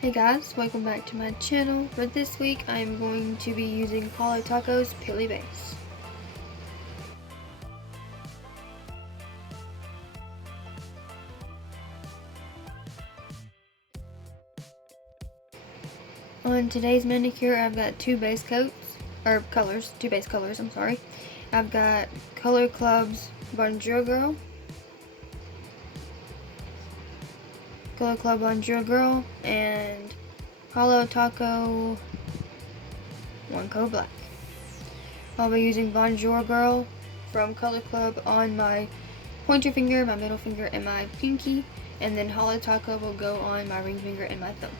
Hey guys, welcome back to my channel. For this week, I am going to be using Holo Taco's Pilly Base. On today's manicure, I've got two base colors, I'm sorry. I've got Color Club's Bonjour Girl, and Holo Taco One Coat Black. I'll be using Bonjour Girl from Color Club on my pointer finger, my middle finger, and my pinky, and then Holo Taco will go on my ring finger and my thumb.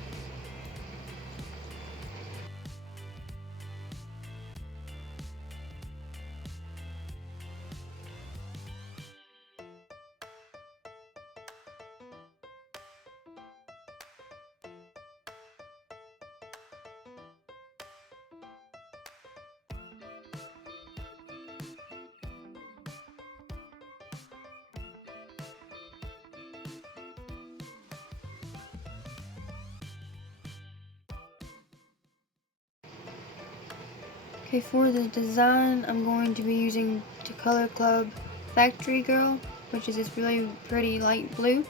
Okay, for the design, I'm going to be using the Color Club Factory Girl, which is this really pretty light blue.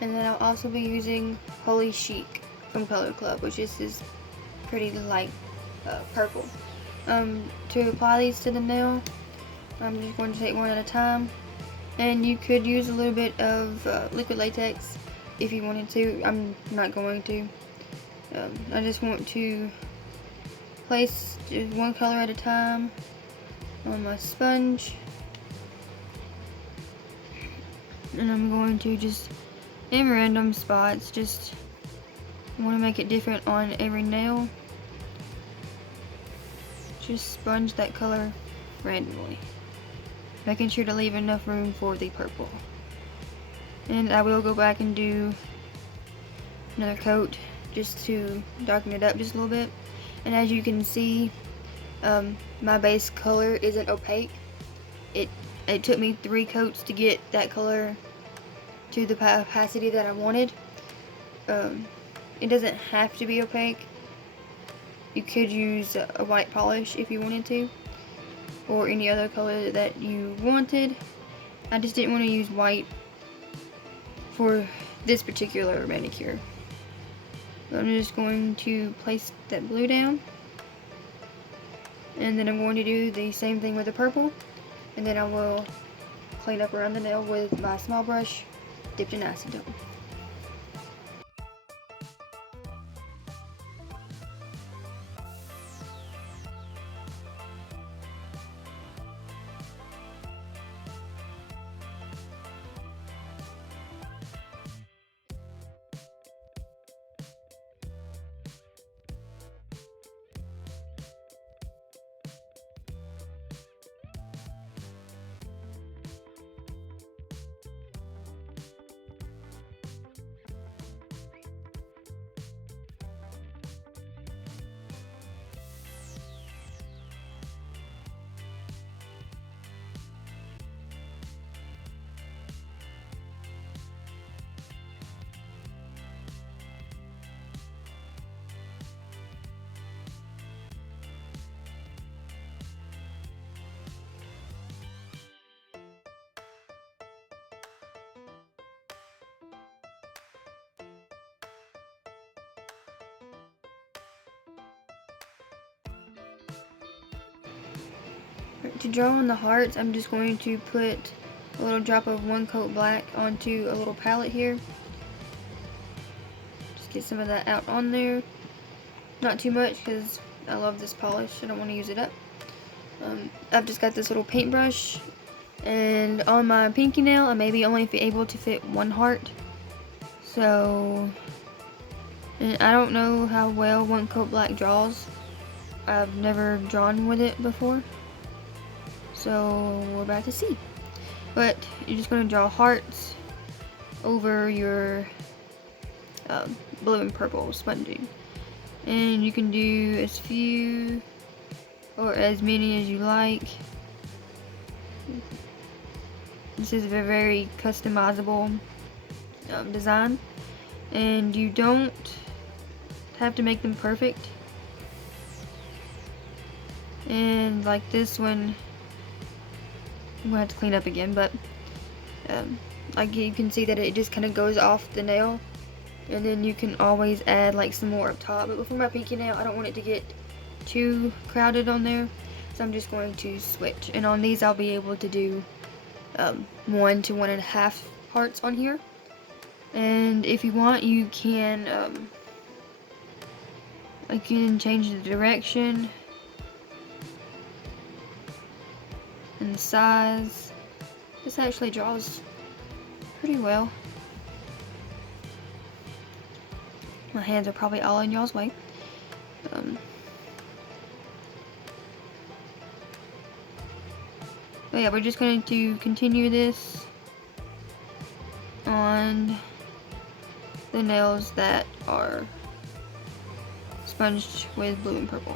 And then I'll also be using Holy Chic from Color Club, which is this pretty light purple. To apply these to the nail, I'm just going to take one at a time. And you could use a little bit of liquid latex if you wanted to. I'm not going to. I just want to place just one color at a time on my sponge, and I'm going to just in random spots, just want to make it different on every nail, just sponge that color randomly, making sure to leave enough room for the purple. And I will go back and do another coat just to darken it up just a little bit. And as you can see, my base color isn't opaque. It took me 3 coats to get that color to the opacity that I wanted. It doesn't have to be opaque. You could use a white polish if you wanted to, or any other color that you wanted. I just didn't want to use white for this particular manicure. I'm just going to place that blue down, and then I'm going to do the same thing with the purple, and then I will clean up around the nail with my small brush dipped in acetone. To draw on the hearts, I'm just going to put a little drop of One Coat Black onto a little palette here. Just get some of that out on there. Not too much because I love this polish. I don't want to use it up. I've just got this little paintbrush, and on my pinky nail I may be only able to fit one heart. So, and I don't know how well One Coat Black draws. I've never drawn with it before. So we're about to see. But you're just going to draw hearts over your blue and purple sponging. And you can do as few or as many as you like. This is a very customizable design. And you don't have to make them perfect. And like this one, I'm gonna have to clean up again, but like you can see that it just kind of goes off the nail, and then you can always add like some more up top. But before my pinky nail, I don't want it to get too crowded on there, so I'm just going to switch. And on these, I'll be able to do 1 to 1.5 hearts on here. And if you want, you can change the direction and the size. This actually draws pretty well. My hands are probably all in y'all's way. But yeah, we're just going to continue this on the nails that are sponged with blue and purple.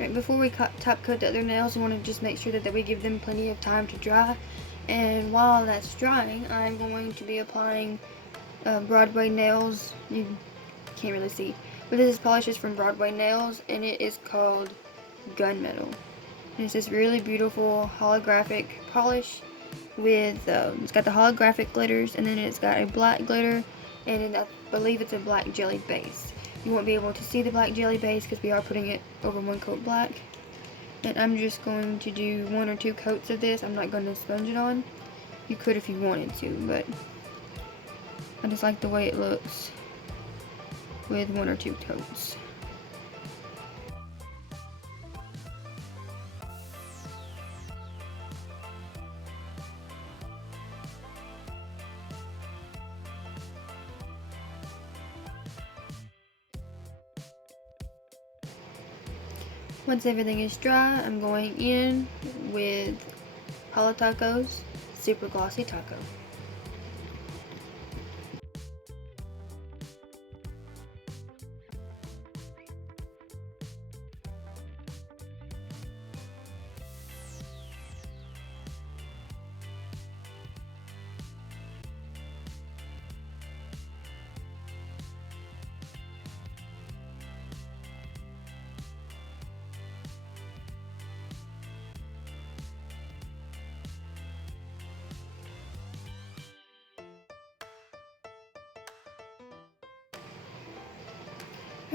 Right, before we top coat the other nails, we want to just make sure that we give them plenty of time to dry. And while that's drying, I'm going to be applying Broadway Nails. You can't really see, but this is polishes from Broadway Nails, and it is called Gunmetal. And it's this really beautiful holographic polish with, it's got the holographic glitters, and then it's got a black glitter, and then I believe it's a black jelly base. You won't be able to see the black jelly base because we are putting it over 1 coat black. And I'm just going to do 1 or 2 coats of this. I'm not going to sponge it on. You could if you wanted to, but I just like the way it looks with 1 or 2 coats. Once everything is dry, I'm going in with Holo Taco's Super Glossy Taco.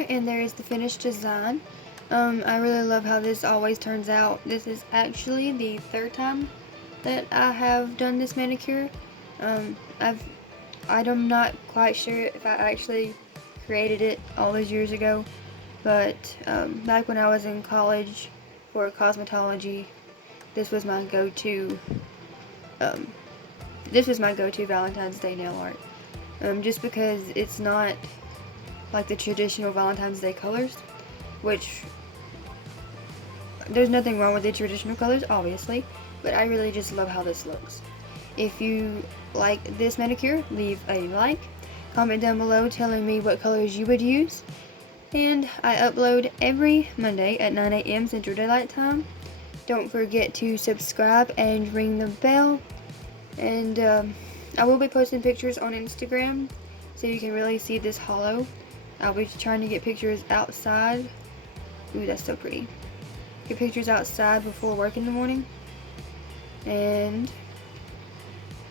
And there is the finished design. I really love how this always turns out. This is actually the 3rd time that I have done this manicure. I'm not quite sure if I actually created it all those years ago, but back when I was in college for cosmetology, this was my go-to. Valentine's Day nail art. Just because it's not like the traditional Valentine's Day colors, which there's nothing wrong with the traditional colors, obviously, but I really just love how this looks. If you like this manicure, leave a like, comment down below telling me what colors you would use, and I upload every Monday at 9 a.m. Central Daylight Time. Don't forget to subscribe and ring the bell, and I will be posting pictures on Instagram so you can really see this holo. I'll be trying to get pictures outside. Ooh, that's so pretty. Get pictures outside before work in the morning. And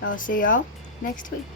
I'll see y'all next week.